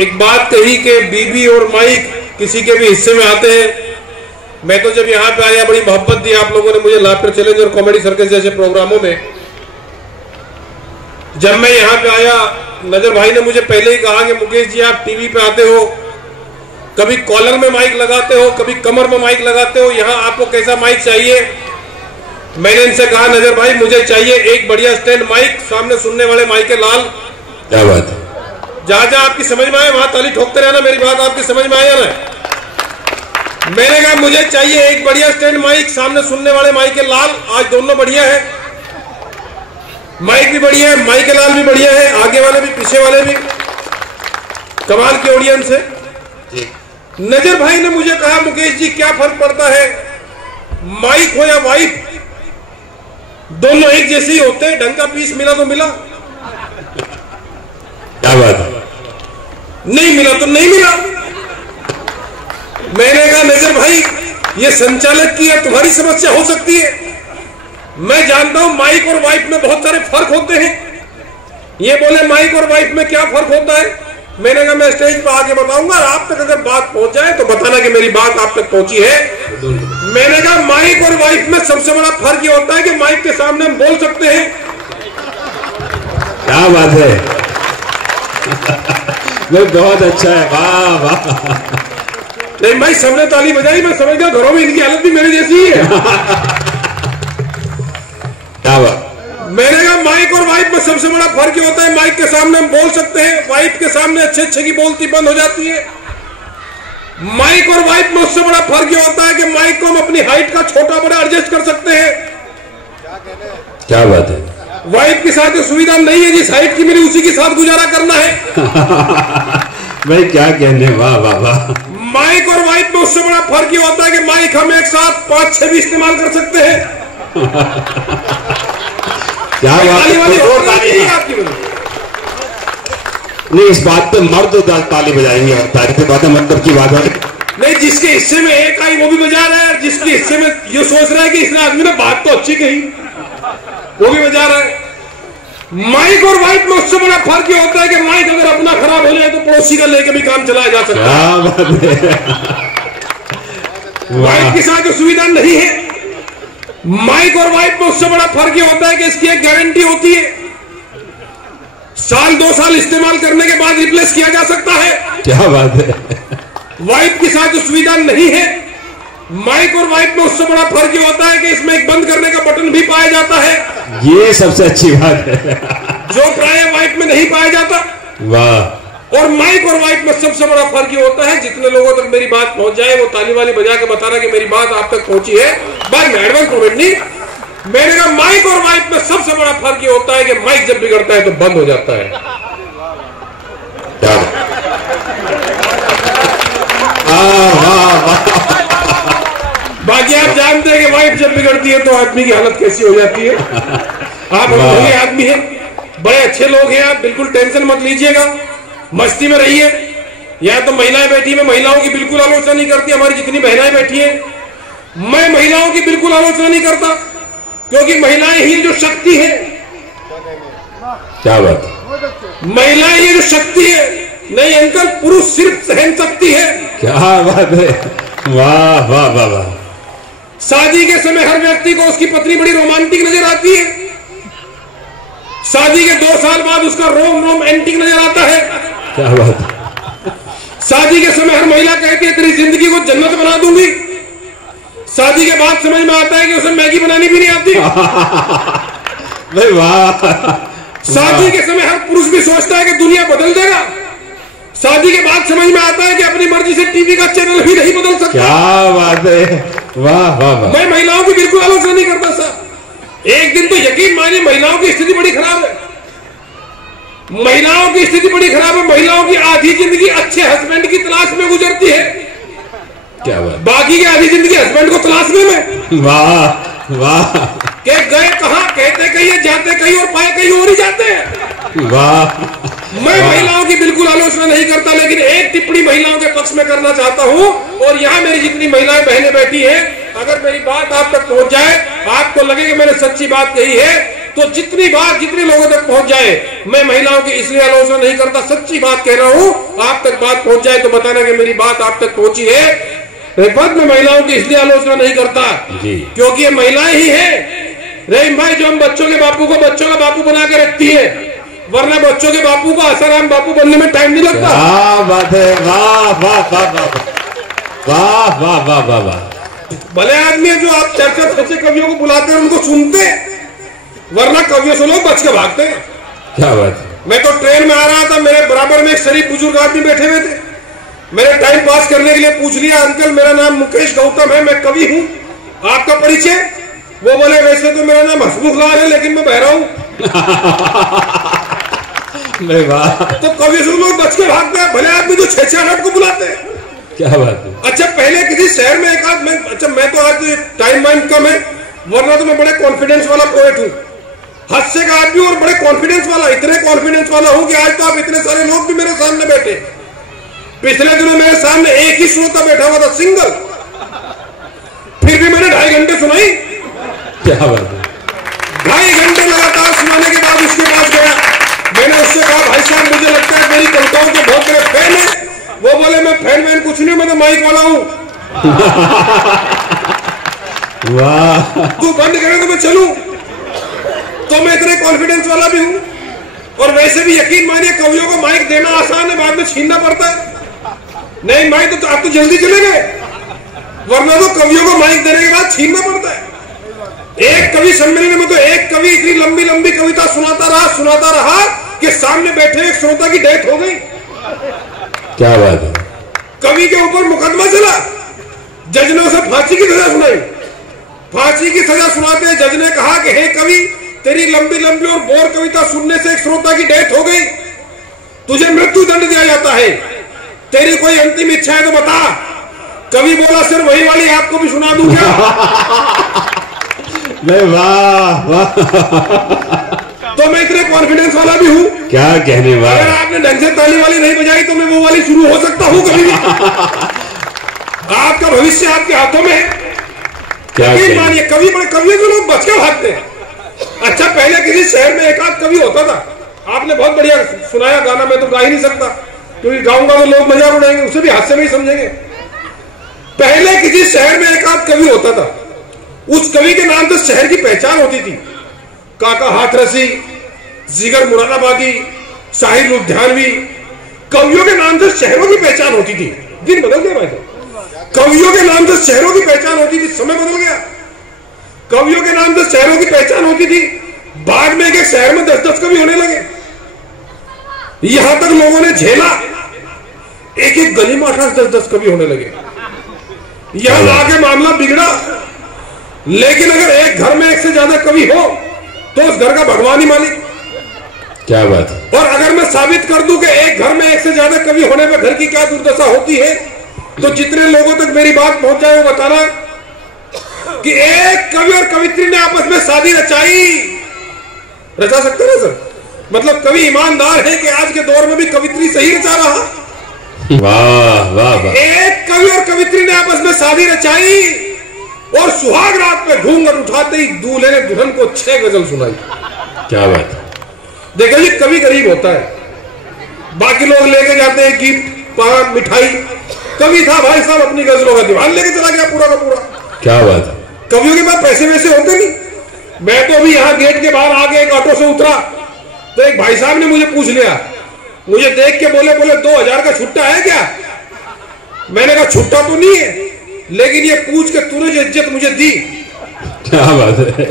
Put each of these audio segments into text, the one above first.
एक बात कही कि बीबी और माइक किसी के भी हिस्से में आते हैं। मैं तो जब यहाँ पे आया बड़ी मोहब्बत दी आप लोगों ने मुझे लाफ्टर चैलेंज और कॉमेडी सर्कस जैसे प्रोग्रामों में। जब मैं यहाँ पे आया नजर भाई ने मुझे पहले ही कहा कि मुकेश जी आप टीवी पे आते हो, कभी कॉलर में माइक लगाते हो, कभी कमर में माइक लगाते हो, यहाँ आपको कैसा माइक चाहिए? मैंने इनसे कहा नजर भाई मुझे चाहिए एक बढ़िया स्टैंड माइक, सामने सुनने वाले माइक के लाल। क्या बात है, जहां जहां आपकी समझ में आए वहां ताली ठोकते रहना, मेरी बात आपकी समझ में आया ना? मैंने कहा मुझे चाहिए एक बढ़िया स्टैंड माइक, सामने सुनने वाले माइक के लाल। आज दोनों बढ़िया है, माइक भी बढ़िया है, माइक के लाल भी बढ़िया है, आगे वाले भी पीछे वाले भी, कमाल की ऑडियंस है। नजर भाई ने मुझे कहा मुकेश जी क्या फर्क पड़ता है माइक हो या वाइफ, दोनों एक जैसे ही होते हैं, ढंग का पीस मिला तो मिला, क्या बात है, नहीं मिला तो नहीं मिला। मैंने कहा नजर भाई ये संचालक की या तुम्हारी समस्या हो सकती है, मैं जानता हूं माइक और वाइफ में बहुत सारे फर्क होते हैं। ये बोले माइक और वाइफ में क्या फर्क होता है? मैंने कहा मैं स्टेज पर आके बताऊंगा, आप तक अगर बात पहुंच जाए तो बताना कि मेरी बात आप तक पहुंची है। मैंने कहा माइक और वाइफ में सबसे बड़ा फर्क ये होता है कि माइक के सामने हम बोल सकते हैं। क्या बात है बहुत अच्छा है, वाह वाह। नहीं भाई सबने ताली बजाई, मैं समझ गया घरों में इनकी हालत भी मेरी जैसी ही है। क्या बात। मैंने कहा माइक और वाइफ में सबसे बड़ा फर्क ये होता है माइक के सामने हम बोल सकते हैं, वाइफ के सामने अच्छे अच्छे की बोलती बंद हो जाती है। माइक और वाइफ में उससे बड़ा फर्क ये होता है कि माइक को हम अपनी हाइट का छोटा बड़ा एडजस्ट कर सकते हैं। क्या बात है, वाइफ के साथ सुविधा नहीं है, जिस हाइट की मेरी उसी के साथ गुजारा करना है। भाई क्या कहने, वाह वाह वाह। माइक और वाइफ में उससे बड़ा फर्क ये होता है कि माइक हम एक साथ 5-6 भी इस्तेमाल कर सकते हैं। क्या बात है, आपकी नहीं इस बात पे मर्द ताली बजाएंगे और तारीफ बात है, मतलब की बात है। नहीं जिसके हिस्से में एक आई वो भी बजा रहा है, जिसके हिस्से में ये सोच रहा है कि इसने आदमी ने बात तो अच्छी कही वो भी बजा रहा है। माइक और वाइफ में उससे बड़ा फर्क ये होता है कि माइक अगर अपना खराब हो जाए तो पड़ोसी का लेके भी काम चलाया जा सकता है। वाइफ के साथ जो सुविधा नहीं है, माइक और वाइफ में उससे बड़ा फर्क ये होता है कि इसकी एक गारंटी होती है, 1-2 साल इस्तेमाल करने के बाद रिप्लेस किया जा सकता है। क्या बात है। वाइफ के साथ जो सुविधा नहीं है, माइक और वाइफ में उससे बड़ा फर्क ये होता है कि इसमें एक बंद करने का बटन भी पाया जाता है। ये सबसे अच्छी बात है जो प्राय वाइफ में नहीं पाया जाता। वाह। और माइक और वाइफ में सबसे बड़ा फर्क ये होता है, जितने लोगों तक मेरी बात पहुंच जाए वो ताली वाली बजा के बताना कि मेरी बात आप तक पहुंची है। बाय एडवांस पेमेंट नहीं। मैंने कहा माइक और वाइफ में सबसे बड़ा फर्क ये होता है कि माइक जब बिगड़ता है तो बंद हो जाता है। बाकी आप जानते हैं कि वाइफ जब बिगड़ती है तो आदमी की हालत कैसी हो जाती है। आप बढ़िया आदमी हैं, बड़े अच्छे लोग हैं, आप बिल्कुल टेंशन मत लीजिएगा, मस्ती में रहिए। यहाँ तो महिलाएं बैठी हैं, महिलाओं की बिल्कुल आलोचना नहीं करती। हमारी जितनी बहनाएं बैठी हैं, मैं महिलाओं की बिल्कुल आलोचना नहीं करता, क्योंकि महिलाएं ही जो शक्ति है। क्या बात, महिलाएं ये जो शक्ति है, नहीं अंकल पुरुष सिर्फ सहन शक्ति है। क्या बात है, वाह वाह वाह वाह। शादी के समय हर व्यक्ति को उसकी पत्नी बड़ी रोमांटिक नजर आती है, शादी के 2 साल बाद उसका रोम एंटिक नजर आता है। क्या बात है। शादी के समय हर महिला कहती है तेरी जिंदगी को जन्नत बना दूंगी, शादी के बाद समझ में आता है कि उसे मैगी बनानी भी नहीं आती। भाई वाह। शादी के समय हर पुरुष भी सोचता है कि दुनिया बदल देगा, शादी के बाद समझ में आता है कि अपनी मर्जी से टीवी का चैनल भी नहीं बदल सकता। क्या बात है, वाह वाह वाह। मैं महिलाओं की बिल्कुल आलोचना नहीं करता सर। एक दिन तो यकीन मानिए महिलाओं की स्थिति बड़ी खराब है, महिलाओं की स्थिति बड़ी खराब है। महिलाओं की आधी जिंदगी अच्छे हस्बैंड की तलाश में गुजरती है। क्या बात, बाकी की आधी जिंदगी हस्बैंड को तलाश में। वाह वाह। के गए कहां, कहते कहीं जाते कहीं और पाए कहीं और ही जाते हैं। वाह। मैं महिलाओं की बिल्कुल आलोचना नहीं करता, लेकिन एक टिप्पणी महिलाओं के पक्ष में करना चाहता हूं। और यहाँ मेरी जितनी महिलाएं बहनें बैठी हैं, अगर मेरी बात आप तक पहुंच जाए, आपको लगे कि मैंने सच्ची बात कही है, तो जितनी बात जितने लोगों तक पहुंच जाए, मैं महिलाओं की इसलिए आलोचना नहीं करता, सच्ची बात कह रहा हूं, आप तक बात पहुंच जाए तो बताना कि मेरी बात आप तक पहुंची है। रिफत में महिलाओं की इसलिए आलोचना नहीं करता क्योंकि ये महिलाएं ही हैं रहीम भाई जो हम बच्चों के बापू को बच्चों का बापू बना के रखती है, वरना बच्चों के बापू को आसाराम बापू बनने में टाइम नहीं लगता। क्या बात है, वाह वाह वाह वाह वाह वाह वाह वाह। भले आदमी है जो आप चर्चा सच्चे कवियों को बुलाते हैं उनको सुनते, वरना कवियों से लोग बच के भागते हैं। क्या बात है। मैं तो ट्रेन में आ रहा था, मेरे बराबर में एक शरीफ बुजुर्ग आदमी बैठे हुए थे, मैंने टाइम पास करने के लिए पूछ लिया, अंकल मेरा नाम मुकेश गौतम है, मैं कवि हूँ, आपका परिचय? वो बोले वैसे तो मेरा नाम हसमुख लाल है लेकिन मैं बहरा हूँ। तो कवि से लोग बच के भागते हैं, भले आदमी जो 6-6 को बुलाते हैं। क्या बात है। अच्छा पहले किसी शहर में एक आध अच्छा मैं तो आज टाइम वाइम कम है, वरना तो मैं बड़े कॉन्फिडेंस वाला पोएट हूँ, हास्य का आदमी और बड़े कॉन्फिडेंस वाला, इतने कॉन्फिडेंस वाला हूँ कि आज तो आप इतने सारे लोग भी मेरे सामने बैठे। पिछले दिनों मेरे सामने एक ही श्रोता बैठा हुआ था, सिंगल, फिर भी मैंने 2.5 घंटे सुनाई। क्या बात है। 2.5 घंटे लगातार सुनाने के बाद उसके पास गया, मैंने उससे कहा भाई साहब मुझे लगता है मेरी कविताओं के बहुत बड़े फैन है। वो बोले मैं फैन वैन कुछ नहीं, मैं तो माइक वाला हूँ। वाह। तू बंद करे तो मैं चलूं, तो मैं इतने कॉन्फिडेंस वाला भी हूं। और वैसे भी यकीन मानिए कवियों को माइक देना आसान है, बाद में छीनना पड़ता है। नहीं माइक तो आप तो जल्दी चले गए, वरना तो कवियों को माइक देने के बाद छीनना पड़ता है। एक कवि सम्मेलन में तो एक कवि इतनी लंबी लंबी कविता सुनाता रहा कि सामने बैठे एक श्रोता की डेथ हो गई। क्या बात है। कवि के ऊपर मुकदमा चला, जज ने उसे फांसी की सजा सुनाई। फांसी की सजा सुनाते हैं जज ने कहा कि हे कवि, तेरी लंबी लंबी और बोर कविता सुनने से एक श्रोता की डेथ हो गई, तुझे मृत्यु दंड दिया जाता है, तेरी कोई अंतिम इच्छा है तो बता। कवि बोला सर वही वाली आपको भी सुना दूं क्या? वाह वाह। तो मैं इतने कॉन्फिडेंस वाला भी हूँ, क्या कहने वाला। अगर आपने ढंग से ताली वाली नहीं बजाई तो मैं वो वाली शुरू हो सकता हूँ कभी भी। आपका भविष्य आपके हाथों में है। यकीन मानिए कवियों से लोग बच के भागते हैं। अच्छा पहले किसी शहर में एक आध कवि होता था, आपने बहुत बढ़िया सुनाया गाना, मैं तो गा ही नहीं सकता क्योंकि गाऊंगा तो लोग मजाक उड़ाएंगे, उसे भी हाथ से नहीं समझेंगे। पहले किसी शहर में एक आध कवि होता था, उस कवि के नाम से शहर की पहचान होती थी। काका हाथरसी, जिगर मुरादाबादी, साहिर लुधियानवी, कवियों के नाम से शहरों की पहचान होती थी। दिन बदल गया भाई, कवियों के नाम से शहरों की पहचान होती थी, समय बदल गया। कवियों के नाम से शहरों की पहचान होती थी, बाद में एक शहर में 10-10 कवि होने लगे। यहां तक लोगों ने झेला, एक गली में 8-10 कवि होने लगे। यहां आगे मामला बिगड़ा। लेकिन अगर एक घर में एक से ज्यादा कवि हो तो उस घर का भगवान ही मालिक। क्या बात है। और अगर मैं साबित कर दूं कि एक घर में एक से ज्यादा कवि होने में घर की क्या दुर्दशा होती है, तो जितने लोगों तक मेरी बात पहुंच जाए वो बताना कि एक कवि और कवित्री ने आपस में शादी रचा सकते ना सर? मतलब कवि ईमानदार है कि आज के दौर में भी कवित्री सही रचा रहा। वाह वाह वाह। एक कवि और कवित्री ने आपस में शादी रचाई और सुहाग रात में घूंघट उठाते ही दूल्हे ने दुल्हन को 6 गजल सुनाई। क्या बात है। देखो जी कवि गरीब होता है, बाकी लोग लेके जाते हैं गिफ्ट, पान, मिठाई। कवि था भाई साहब अपनी गजलों का दीवान लेके चला गया पूरा का पूरा। क्या बात है। कवियों के पास पैसे वैसे होते नहीं। मैं तो अभी यहाँ गेट के बाहर आके एक ऑटो से उतरा तो एक भाई साहब ने मुझे पूछ लिया, मुझे देख के बोले 2000 का छुट्टा है क्या? मैंने कहा छुट्टा तो नहीं है, लेकिन ये पूछ के तूने जो इज्जत मुझे दी। क्या बात है।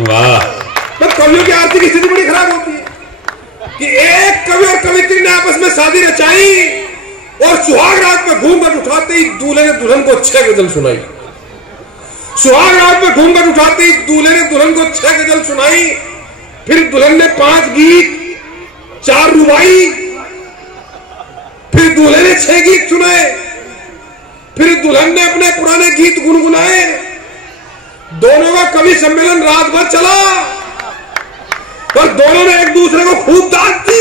वाह। तो कवियों की आर्थिक स्थिति बड़ी खराब होती है कि एक कवि और कवित्री ने आपस में शादी रचाई और सुहाग रात में घूंघट उठाते ही दूल्हे ने दुल्हन को 6 गजल सुनाई। सुहाग रात में घूंघट उठाते ही दूल्हे ने दुल्हन को 6 गजल सुनाई। फिर दुल्हन ने 5 गीत, 4 रुबाई, फिर दूल्हे ने 6 गीत सुनाए। फिर दुल्हन ने अपने पुराने गीत गुनगुनाए। दोनों का कवि सम्मेलन रात भर चला और दोनों ने एक दूसरे को खूब दाद दी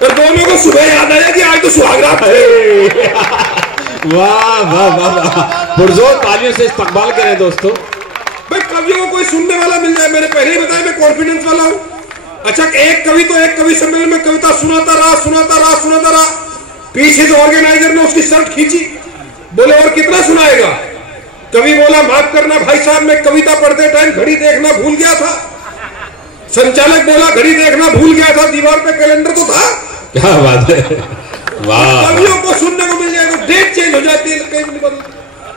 और दोनों को सुबह याद आया कि आज तो सुहाग रात है। वाह वाह वाह वाह। पुरजोर तालियों से इस्तकबाल करें दोस्तों। भाई कवियों को कोई सुनने वाला मिल जाए। मैंने पहले ही बताया मैं कॉन्फिडेंस वाला हूं। अच्छा, एक कवि तो एक कवि सम्मेलन में कविता सुनाता रहा, पीछे जो ऑर्गेनाइजर ने उसकी शर्ट खींची, बोले और कितना सुनाएगा? कवि बोला माफ करना भाई साहब, मैं कविता पढ़ते टाइम घड़ी देखना भूल गया था। संचालक बोला घड़ी देखना भूल गया था, दीवार पे कैलेंडर तो था। क्या बात है, वाह। कवियों को सुनने को मिल जाए तो डेट चेंज हो जाती है कहीं।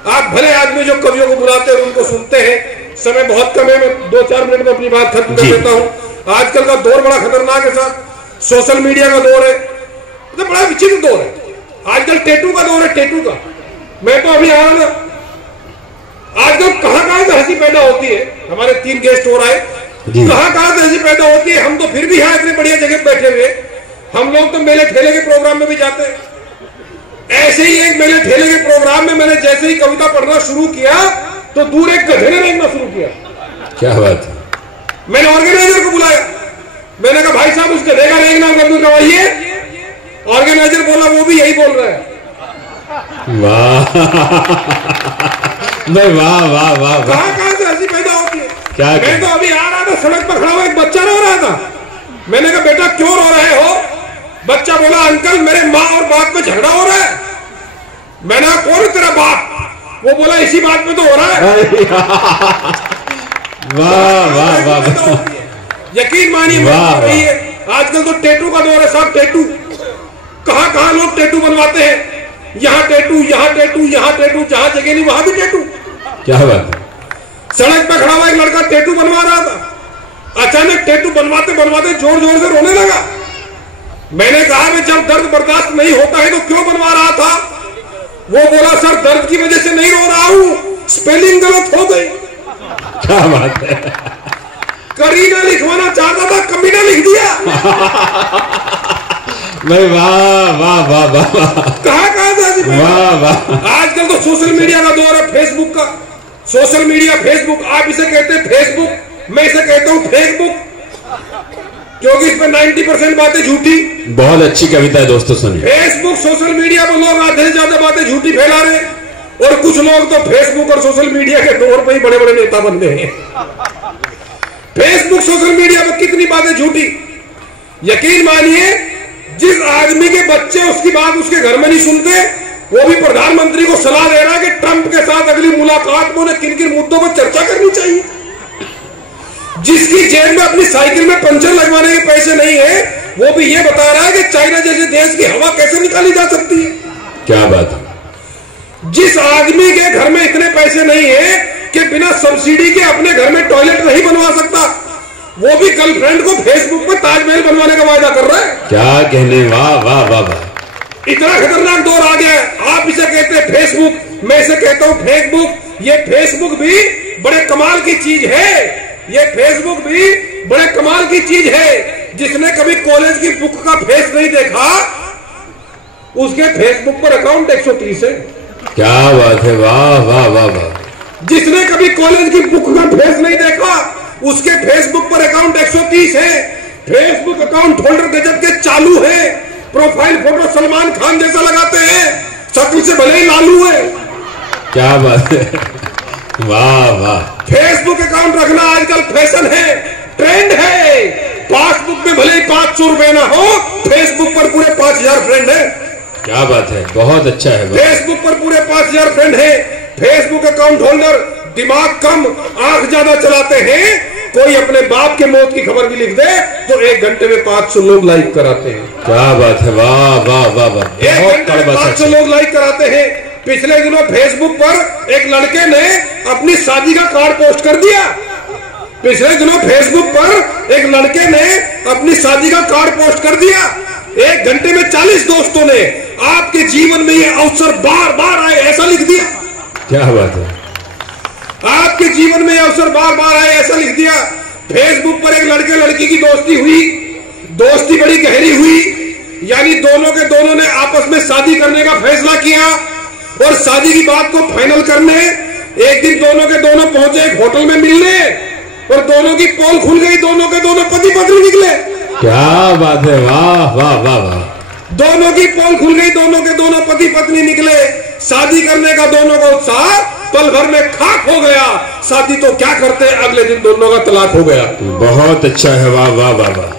आप भले आदमी जो कवियों को बुलाते हैं उनको सुनते हैं, समय बहुत कम है, मैं 2-4 मिनट में अपनी बात खत्म कर देता हूं। आजकल का दौर बड़ा खतरनाक है साहब, सोशल मीडिया का दौर है, तो बड़ा विचित्र दौर है। आजकल टैटू का दौर है, टैटू का। मैं तो अभी आया ना, आजकल कहां से हंसी पैदा होती है। हमारे 3 गेस्ट हो रहा है, कहां से हंसी पैदा होती है। हम तो फिर भी यहाँ इतने बढ़िया जगह बैठे हुए, हम लोग तो मेले ठेले के प्रोग्राम में भी जाते हैं। ऐसे ही एक मेले ठेले के प्रोग्राम में मैंने जैसे ही कविता पढ़ना शुरू किया तो दूर एक गधे ने रेंगना शुरू किया। क्या बात है। मैंने ऑर्गेनाइजर को बुलाया, मैंने कहा भाई साहब उस गधे का रेंगना कर करवाइए। ऑर्गेनाइजर बोला वो भी यही बोल रहा है। वाह नहीं, वाह वाह वाह। कहां से हंसी पैदा होती है। क्या मैं तो अभी आ रहा था, सड़क पर खड़ा हुआ एक बच्चा रो रहा था। मैंने कहा बेटा क्यों रो रहे हो? बच्चा बोला अंकल मेरे माँ और बाप में झगड़ा हो रहा है। मैंने कहा कौन तेरा बाप? वो बोला इसी बात में तो हो रहा है। वाह वाह वाह। यकीन मानिए रही है, आजकल तो टैटू का दौर है साहब। टैटू कहां लोग टैटू बनवाते हैं। यहाँ टैटू, यहाँ टैटू, यहाँ टैटू, जहां जगह नहीं वहां भी टैटू। क्या बात है। सड़क पर खड़ा हुआ एक लड़का टैटू बनवा रहा था। अचानक टैटू बनवाते बनवाते जोर जोर से रोने लगा। मैंने कहा मैं जब दर्द बर्दाश्त नहीं होता है तो क्यों बनवा रहा था? वो बोला सर दर्द की वजह से नहीं रो रहा हूं, स्पेलिंग गलत हो गई। क्या बात है। करीना लिखवाना चाहता था, कमीना लिख दिया। भाई वाह वाह वाह वाह। कहां से वाह वाह। आजकल तो सोशल मीडिया का दौर है, फेसबुक का। सोशल मीडिया, फेसबुक, आप इसे कहते हैं फेसबुक, मैं इसे कहता हूं फेसबुक, क्योंकि इसमें 90% बातें झूठी। बहुत अच्छी कविता है दोस्तों, सुनिए। फेसबुक, सोशल मीडिया पर लोग आधे से ज्यादा बातें झूठी फैला रहे हैं, और कुछ लोग तो फेसबुक और सोशल मीडिया के तौर पर ही बड़े बड़े नेता बन गए हैं। फेसबुक, सोशल मीडिया पर कितनी बातें झूठी। यकीन मानिए जिस आदमी के बच्चे उसकी बात उसके घर में नहीं सुनते, वो भी प्रधानमंत्री को सलाह दे रहा है कि ट्रंप के साथ अगली मुलाकात में उन्हें किन किन मुद्दों पर चर्चा करनी चाहिए। जिसकी जेब में अपनी साइकिल में पंचर लगवाने के पैसे नहीं है, वो भी ये बता रहा है कि चाइना जैसे देश की हवा कैसे निकाली जा सकती है। क्या बात है। जिस आदमी के घर में इतने पैसे नहीं है कि बिना सब्सिडी के अपने घर में टॉयलेट नहीं बनवा सकता, वो भी गर्लफ्रेंड को फेसबुक पर ताजमहल बनवाने का वायदा कर रहा है। क्या कहने, वाह वाह वाह वाह। इतना खतरनाक दौर आ गया है। आप इसे कहते हैं फेसबुक, मैं इसे कहता हूं फेसबुक। ये फेसबुक भी बड़े कमाल की चीज है। ये फेसबुक भी बड़े कमाल की चीज है। जिसने कभी कॉलेज की बुक का फेस नहीं देखा, उसके फेसबुक पर अकाउंट 130 है। क्या बात है, वाह वाह वाह वाह। जिसने कभी कॉलेज की बुक का फेस नहीं देखा, उसके फेसबुक पर अकाउंट 130 है। फेसबुक अकाउंट होल्डर गजब के चालू है। प्रोफाइल फोटो सलमान खान जैसा लगाते हैं, शक्ल से भले ही लालू है। क्या बात है, वाह वाह। फेसबुक अकाउंट रखना आजकल फैशन है, ट्रेंड है। पासबुक में भले ही 500 रुपए ना हो, फेसबुक पर पूरे 5000 फ्रेंड है। क्या बात है, बहुत अच्छा है। फेसबुक पर पूरे 5000 फ्रेंड है। फेसबुक अकाउंट होल्डर दिमाग कम, आंख ज्यादा चलाते हैं। कोई अपने बाप के मौत की खबर भी लिख दे तो 1 घंटे में 500 लोग लाइक कराते हैं। क्या बात है, वाह वाह वाह वाह। 1 घंटे में 500 लोग लाइक कराते हैं। पिछले दिनों फेसबुक पर एक लड़के ने अपनी शादी का कार्ड पोस्ट कर दिया। पिछले दिनों फेसबुक पर एक लड़के ने अपनी शादी का कार्ड पोस्ट कर दिया। 1 घंटे में 40 दोस्तों ने आपके जीवन में ये अवसर बार बार आए ऐसा लिख दिया। क्या बात है। आपके जीवन में अवसर बार बार आए ऐसा लिख दिया। फेसबुक पर एक लड़के लड़की की दोस्ती हुई, दोस्ती बड़ी गहरी हुई, यानी दोनों के दोनों ने आपस में शादी करने का फैसला किया। और शादी की बात को फाइनल करने एक दिन दोनों के दोनों पहुंचे एक होटल में मिलने, और दोनों की पोल खुल गई। दोनों के दोनों पति पत्नी निकले। क्या बात है, वाह वाह वाह वाह। दोनों की पोल खुल गई, दोनों के दोनों पति पत्नी निकले। शादी करने का दोनों का उत्साह पल भर में खाक हो गया। शादी तो क्या करते, अगले दिन दोनों का तलाक हो गया। बहुत अच्छा है, वाह वाह वाह वाह।